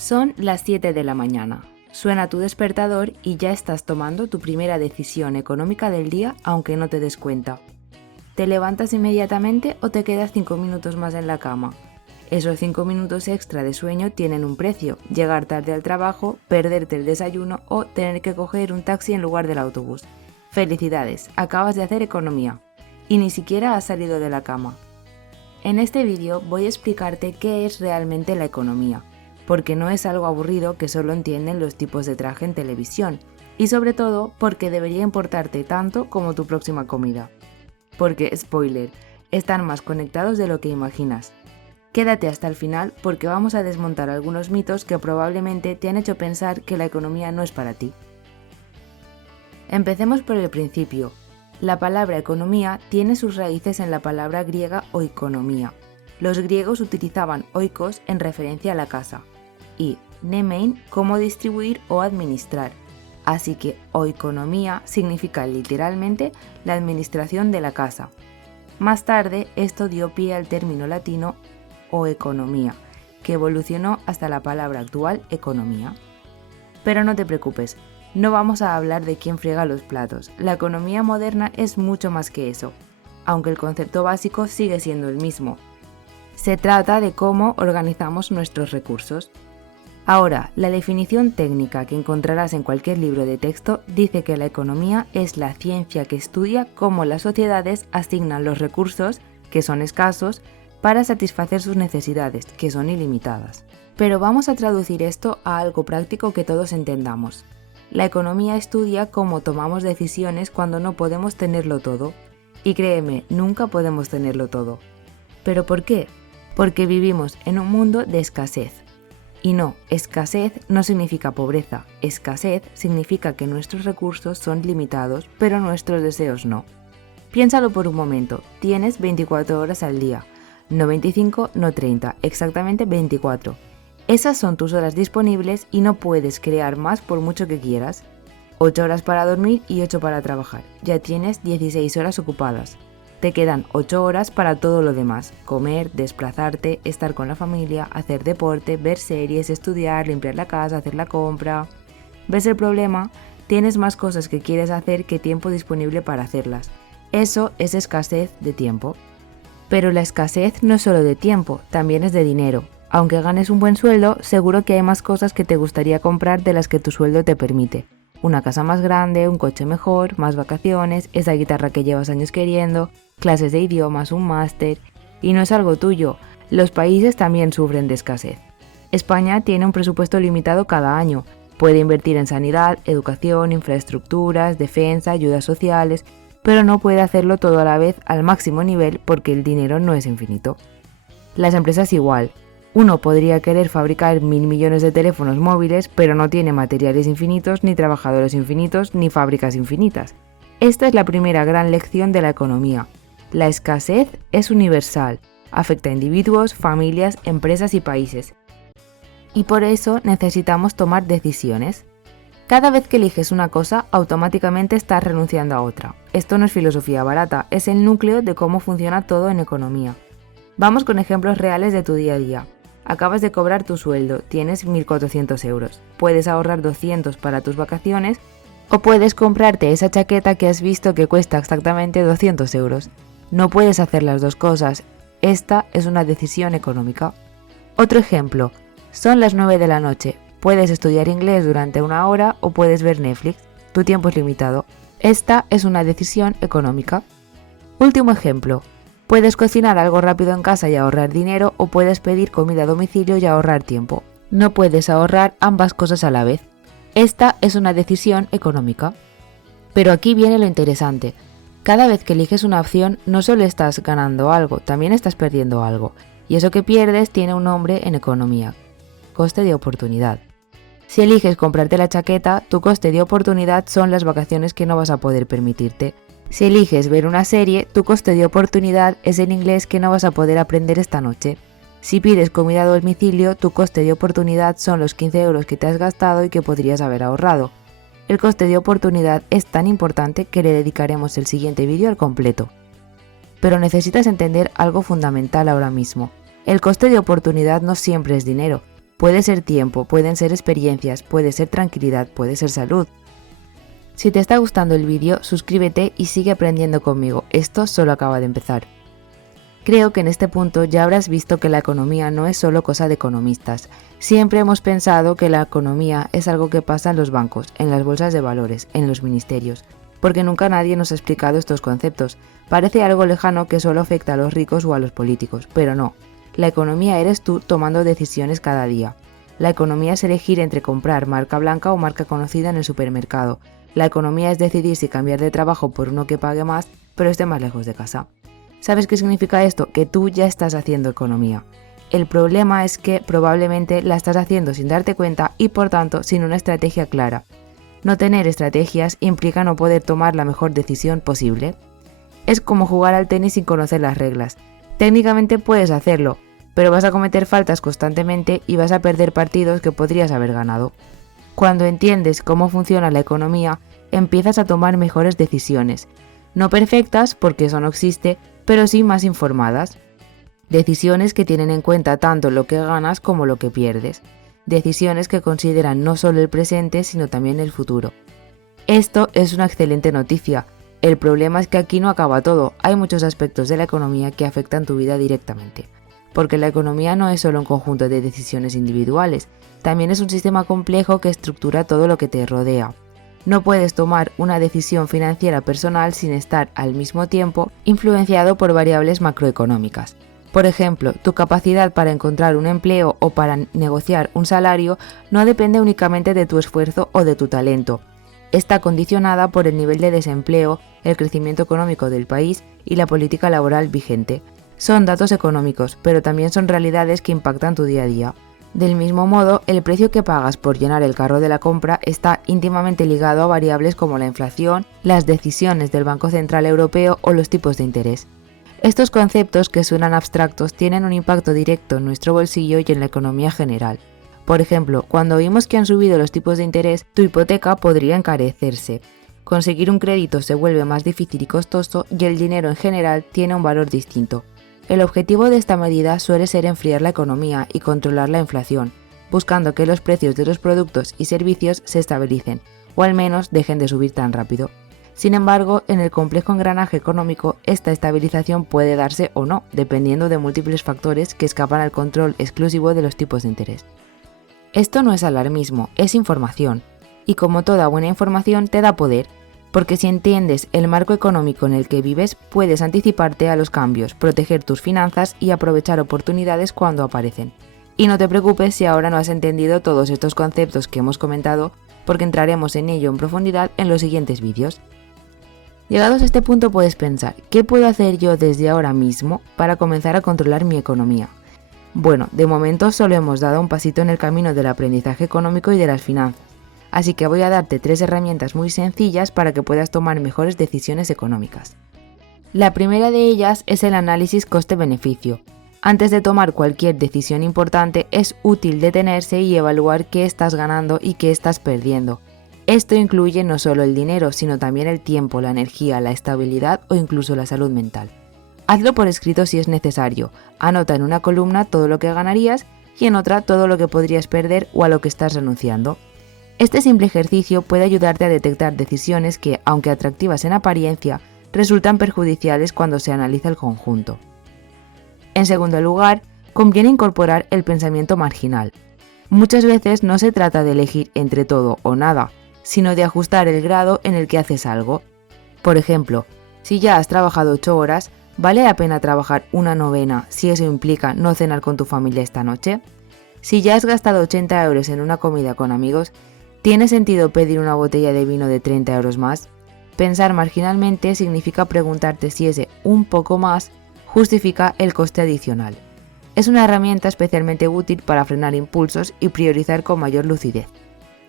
Son las 7 de la mañana. Suena tu despertador y ya estás tomando tu primera decisión económica del día, aunque no te des cuenta. ¿Te levantas inmediatamente o te quedas 5 minutos más en la cama? Esos 5 minutos extra de sueño tienen un precio: llegar tarde al trabajo, perderte el desayuno o tener que coger un taxi en lugar del autobús. Felicidades, acabas de hacer economía. Y ni siquiera has salido de la cama. En este vídeo voy a explicarte qué es realmente la economía, porque no es algo aburrido que solo entienden los tipos de traje en televisión, y sobre todo porque debería importarte tanto como tu próxima comida. Porque, spoiler, están más conectados de lo que imaginas. Quédate hasta el final porque vamos a desmontar algunos mitos que probablemente te han hecho pensar que la economía no es para ti. Empecemos por el principio. La palabra economía tiene sus raíces en la palabra griega oikonomía. Los griegos utilizaban oikos en referencia a la casa y nemein como distribuir o administrar. Así que oikonomía significa literalmente la administración de la casa. Más tarde esto dio pie al término latino oeconomía, que evolucionó hasta la palabra actual economía. Pero no te preocupes, no vamos a hablar de quién friega los platos. La economía moderna es mucho más que eso, aunque el concepto básico sigue siendo el mismo. Se trata de cómo organizamos nuestros recursos. Ahora, la definición técnica que encontrarás en cualquier libro de texto dice que la economía es la ciencia que estudia cómo las sociedades asignan los recursos, que son escasos, para satisfacer sus necesidades, que son ilimitadas. Pero vamos a traducir esto a algo práctico que todos entendamos. La economía estudia cómo tomamos decisiones cuando no podemos tenerlo todo. Y créeme, nunca podemos tenerlo todo. ¿Pero por qué? Porque vivimos en un mundo de escasez. Y no, escasez no significa pobreza. Escasez significa que nuestros recursos son limitados, pero nuestros deseos no. Piénsalo por un momento. Tienes 24 horas al día. No 25, no 30, exactamente 24. Esas son tus horas disponibles y no puedes crear más por mucho que quieras. 8 horas para dormir y 8 para trabajar. Ya tienes 16 horas ocupadas. Te quedan 8 horas para todo lo demás: comer, desplazarte, estar con la familia, hacer deporte, ver series, estudiar, limpiar la casa, hacer la compra. ¿Ves el problema? Tienes más cosas que quieres hacer que tiempo disponible para hacerlas. Eso es escasez de tiempo. Pero la escasez no es solo de tiempo, también es de dinero. Aunque ganes un buen sueldo, seguro que hay más cosas que te gustaría comprar de las que tu sueldo te permite. Una casa más grande, un coche mejor, más vacaciones, esa guitarra que llevas años queriendo, clases de idiomas, un máster. Y no es algo tuyo, los países también sufren de escasez. España tiene un presupuesto limitado cada año. Puede invertir en sanidad, educación, infraestructuras, defensa, ayudas sociales, pero no puede hacerlo todo a la vez al máximo nivel porque el dinero no es infinito. Las empresas igual. Uno podría querer fabricar 1.000 millones de teléfonos móviles, pero no tiene materiales infinitos, ni trabajadores infinitos, ni fábricas infinitas. Esta es la primera gran lección de la economía. La escasez es universal, afecta a individuos, familias, empresas y países. Y por eso necesitamos tomar decisiones. Cada vez que eliges una cosa, automáticamente estás renunciando a otra. Esto no es filosofía barata, es el núcleo de cómo funciona todo en economía. Vamos con ejemplos reales de tu día a día. Acabas de cobrar tu sueldo, tienes 1.400 euros. Puedes ahorrar 200 para tus vacaciones o puedes comprarte esa chaqueta que has visto que cuesta exactamente 200 euros. No puedes hacer las dos cosas. Esta es una decisión económica. Otro ejemplo. Son las 9 de la noche. Puedes estudiar inglés durante 1 hora o puedes ver Netflix. Tu tiempo es limitado. Esta es una decisión económica. Último ejemplo. Puedes cocinar algo rápido en casa y ahorrar dinero o puedes pedir comida a domicilio y ahorrar tiempo. No puedes ahorrar ambas cosas a la vez. Esta es una decisión económica. Pero aquí viene lo interesante. Cada vez que eliges una opción no solo estás ganando algo, también estás perdiendo algo. Y eso que pierdes tiene un nombre en economía: coste de oportunidad. Si eliges comprarte la chaqueta, tu coste de oportunidad son las vacaciones que no vas a poder permitirte. Si eliges ver una serie, tu coste de oportunidad es el inglés que no vas a poder aprender esta noche. Si pides comida a domicilio, tu coste de oportunidad son los 15 euros que te has gastado y que podrías haber ahorrado. El coste de oportunidad es tan importante que le dedicaremos el siguiente vídeo al completo. Pero necesitas entender algo fundamental ahora mismo. El coste de oportunidad no siempre es dinero. Puede ser tiempo, pueden ser experiencias, puede ser tranquilidad, puede ser salud. Si te está gustando el vídeo, suscríbete y sigue aprendiendo conmigo, esto solo acaba de empezar. Creo que en este punto ya habrás visto que la economía no es solo cosa de economistas. Siempre hemos pensado que la economía es algo que pasa en los bancos, en las bolsas de valores, en los ministerios, porque nunca nadie nos ha explicado estos conceptos. Parece algo lejano que solo afecta a los ricos o a los políticos, pero no. La economía eres tú tomando decisiones cada día. La economía es elegir entre comprar marca blanca o marca conocida en el supermercado. La economía es decidir si cambiar de trabajo por uno que pague más, pero esté más lejos de casa. ¿Sabes qué significa esto? Que tú ya estás haciendo economía. El problema es que probablemente la estás haciendo sin darte cuenta y por tanto sin una estrategia clara. No tener estrategias implica no poder tomar la mejor decisión posible. Es como jugar al tenis sin conocer las reglas. Técnicamente puedes hacerlo, pero vas a cometer faltas constantemente y vas a perder partidos que podrías haber ganado. Cuando entiendes cómo funciona la economía, empiezas a tomar mejores decisiones. No perfectas, porque eso no existe, pero sí más informadas. Decisiones que tienen en cuenta tanto lo que ganas como lo que pierdes. Decisiones que consideran no solo el presente, sino también el futuro. Esto es una excelente noticia. El problema es que aquí no acaba todo. Hay muchos aspectos de la economía que afectan tu vida directamente. Porque la economía no es solo un conjunto de decisiones individuales, también es un sistema complejo que estructura todo lo que te rodea. No puedes tomar una decisión financiera personal sin estar al mismo tiempo influenciado por variables macroeconómicas. Por ejemplo, tu capacidad para encontrar un empleo o para negociar un salario no depende únicamente de tu esfuerzo o de tu talento. Está condicionada por el nivel de desempleo, el crecimiento económico del país y la política laboral vigente. Son datos económicos, pero también son realidades que impactan tu día a día. Del mismo modo, el precio que pagas por llenar el carro de la compra está íntimamente ligado a variables como la inflación, las decisiones del Banco Central Europeo o los tipos de interés. Estos conceptos, que suenan abstractos, tienen un impacto directo en nuestro bolsillo y en la economía general. Por ejemplo, cuando oímos que han subido los tipos de interés, tu hipoteca podría encarecerse. Conseguir un crédito se vuelve más difícil y costoso y el dinero en general tiene un valor distinto. El objetivo de esta medida suele ser enfriar la economía y controlar la inflación, buscando que los precios de los productos y servicios se estabilicen, o al menos dejen de subir tan rápido. Sin embargo, en el complejo engranaje económico, esta estabilización puede darse o no, dependiendo de múltiples factores que escapan al control exclusivo de los tipos de interés. Esto no es alarmismo, es información, y como toda buena información te da poder, porque si entiendes el marco económico en el que vives, puedes anticiparte a los cambios, proteger tus finanzas y aprovechar oportunidades cuando aparecen. Y no te preocupes si ahora no has entendido todos estos conceptos que hemos comentado, porque entraremos en ello en profundidad en los siguientes vídeos. Llegados a este punto puedes pensar, ¿qué puedo hacer yo desde ahora mismo para comenzar a controlar mi economía? Bueno, de momento solo hemos dado un pasito en el camino del aprendizaje económico y de las finanzas. Así que voy a darte 3 herramientas muy sencillas para que puedas tomar mejores decisiones económicas. La primera de ellas es el análisis coste-beneficio. Antes de tomar cualquier decisión importante es útil detenerse y evaluar qué estás ganando y qué estás perdiendo. Esto incluye no solo el dinero, sino también el tiempo, la energía, la estabilidad o incluso la salud mental. Hazlo por escrito si es necesario. Anota en una columna todo lo que ganarías y en otra todo lo que podrías perder o a lo que estás renunciando. Este simple ejercicio puede ayudarte a detectar decisiones que, aunque atractivas en apariencia, resultan perjudiciales cuando se analiza el conjunto. En segundo lugar, conviene incorporar el pensamiento marginal. Muchas veces no se trata de elegir entre todo o nada, sino de ajustar el grado en el que haces algo. Por ejemplo, si ya has trabajado 8 horas, ¿vale la pena trabajar una novena si eso implica no cenar con tu familia esta noche? Si ya has gastado 80 euros en una comida con amigos, ¿tiene sentido pedir una botella de vino de 30 euros más? Pensar marginalmente significa preguntarte si ese un poco más justifica el coste adicional. Es una herramienta especialmente útil para frenar impulsos y priorizar con mayor lucidez.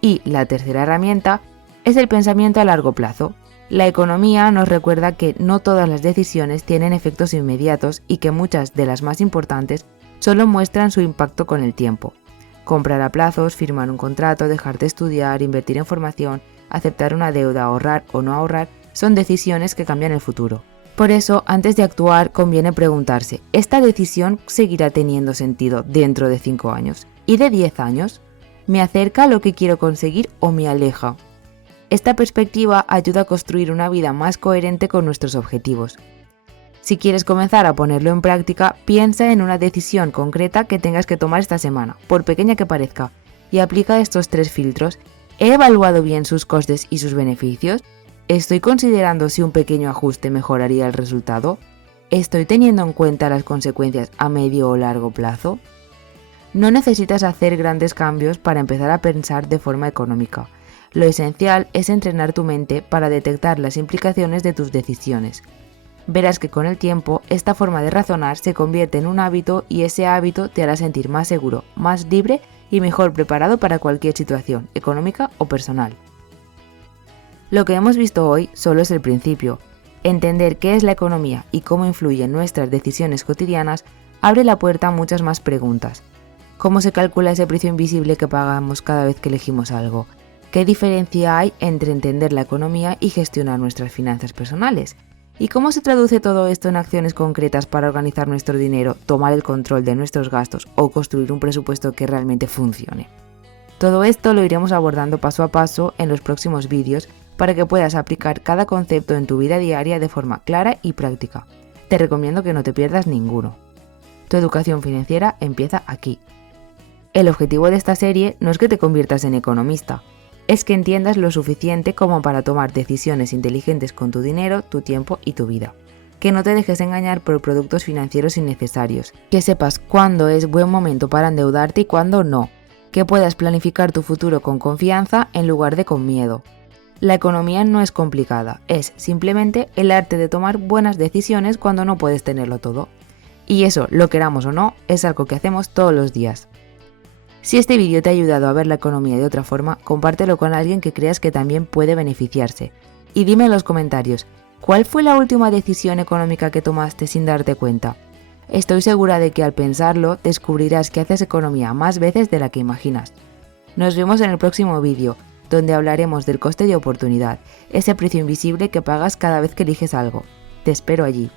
Y la tercera herramienta es el pensamiento a largo plazo. La economía nos recuerda que no todas las decisiones tienen efectos inmediatos y que muchas de las más importantes solo muestran su impacto con el tiempo. Comprar a plazos, firmar un contrato, dejar de estudiar, invertir en formación, aceptar una deuda, ahorrar o no ahorrar, son decisiones que cambian el futuro. Por eso, antes de actuar, conviene preguntarse, ¿esta decisión seguirá teniendo sentido dentro de 5 años? ¿Y de 10 años? ¿Me acerca a lo que quiero conseguir o me aleja? Esta perspectiva ayuda a construir una vida más coherente con nuestros objetivos. Si quieres comenzar a ponerlo en práctica, piensa en una decisión concreta que tengas que tomar esta semana, por pequeña que parezca, y aplica estos 3 filtros. ¿He evaluado bien sus costes y sus beneficios? ¿Estoy considerando si un pequeño ajuste mejoraría el resultado? ¿Estoy teniendo en cuenta las consecuencias a medio o largo plazo? No necesitas hacer grandes cambios para empezar a pensar de forma económica. Lo esencial es entrenar tu mente para detectar las implicaciones de tus decisiones. Verás que con el tiempo, esta forma de razonar se convierte en un hábito y ese hábito te hará sentir más seguro, más libre y mejor preparado para cualquier situación, económica o personal. Lo que hemos visto hoy solo es el principio. Entender qué es la economía y cómo influye en nuestras decisiones cotidianas abre la puerta a muchas más preguntas. ¿Cómo se calcula ese precio invisible que pagamos cada vez que elegimos algo? ¿Qué diferencia hay entre entender la economía y gestionar nuestras finanzas personales? ¿Y cómo se traduce todo esto en acciones concretas para organizar nuestro dinero, tomar el control de nuestros gastos o construir un presupuesto que realmente funcione? Todo esto lo iremos abordando paso a paso en los próximos vídeos para que puedas aplicar cada concepto en tu vida diaria de forma clara y práctica. Te recomiendo que no te pierdas ninguno. Tu educación financiera empieza aquí. El objetivo de esta serie no es que te conviertas en economista, es que entiendas lo suficiente como para tomar decisiones inteligentes con tu dinero, tu tiempo y tu vida. Que no te dejes engañar por productos financieros innecesarios, que sepas cuándo es buen momento para endeudarte y cuándo no, que puedas planificar tu futuro con confianza en lugar de con miedo. La economía no es complicada, es simplemente el arte de tomar buenas decisiones cuando no puedes tenerlo todo. Y eso, lo queramos o no, es algo que hacemos todos los días. Si este vídeo te ha ayudado a ver la economía de otra forma, compártelo con alguien que creas que también puede beneficiarse. Y dime en los comentarios, ¿cuál fue la última decisión económica que tomaste sin darte cuenta? Estoy segura de que al pensarlo descubrirás que haces economía más veces de la que imaginas. Nos vemos en el próximo vídeo, donde hablaremos del coste de oportunidad, ese precio invisible que pagas cada vez que eliges algo. Te espero allí.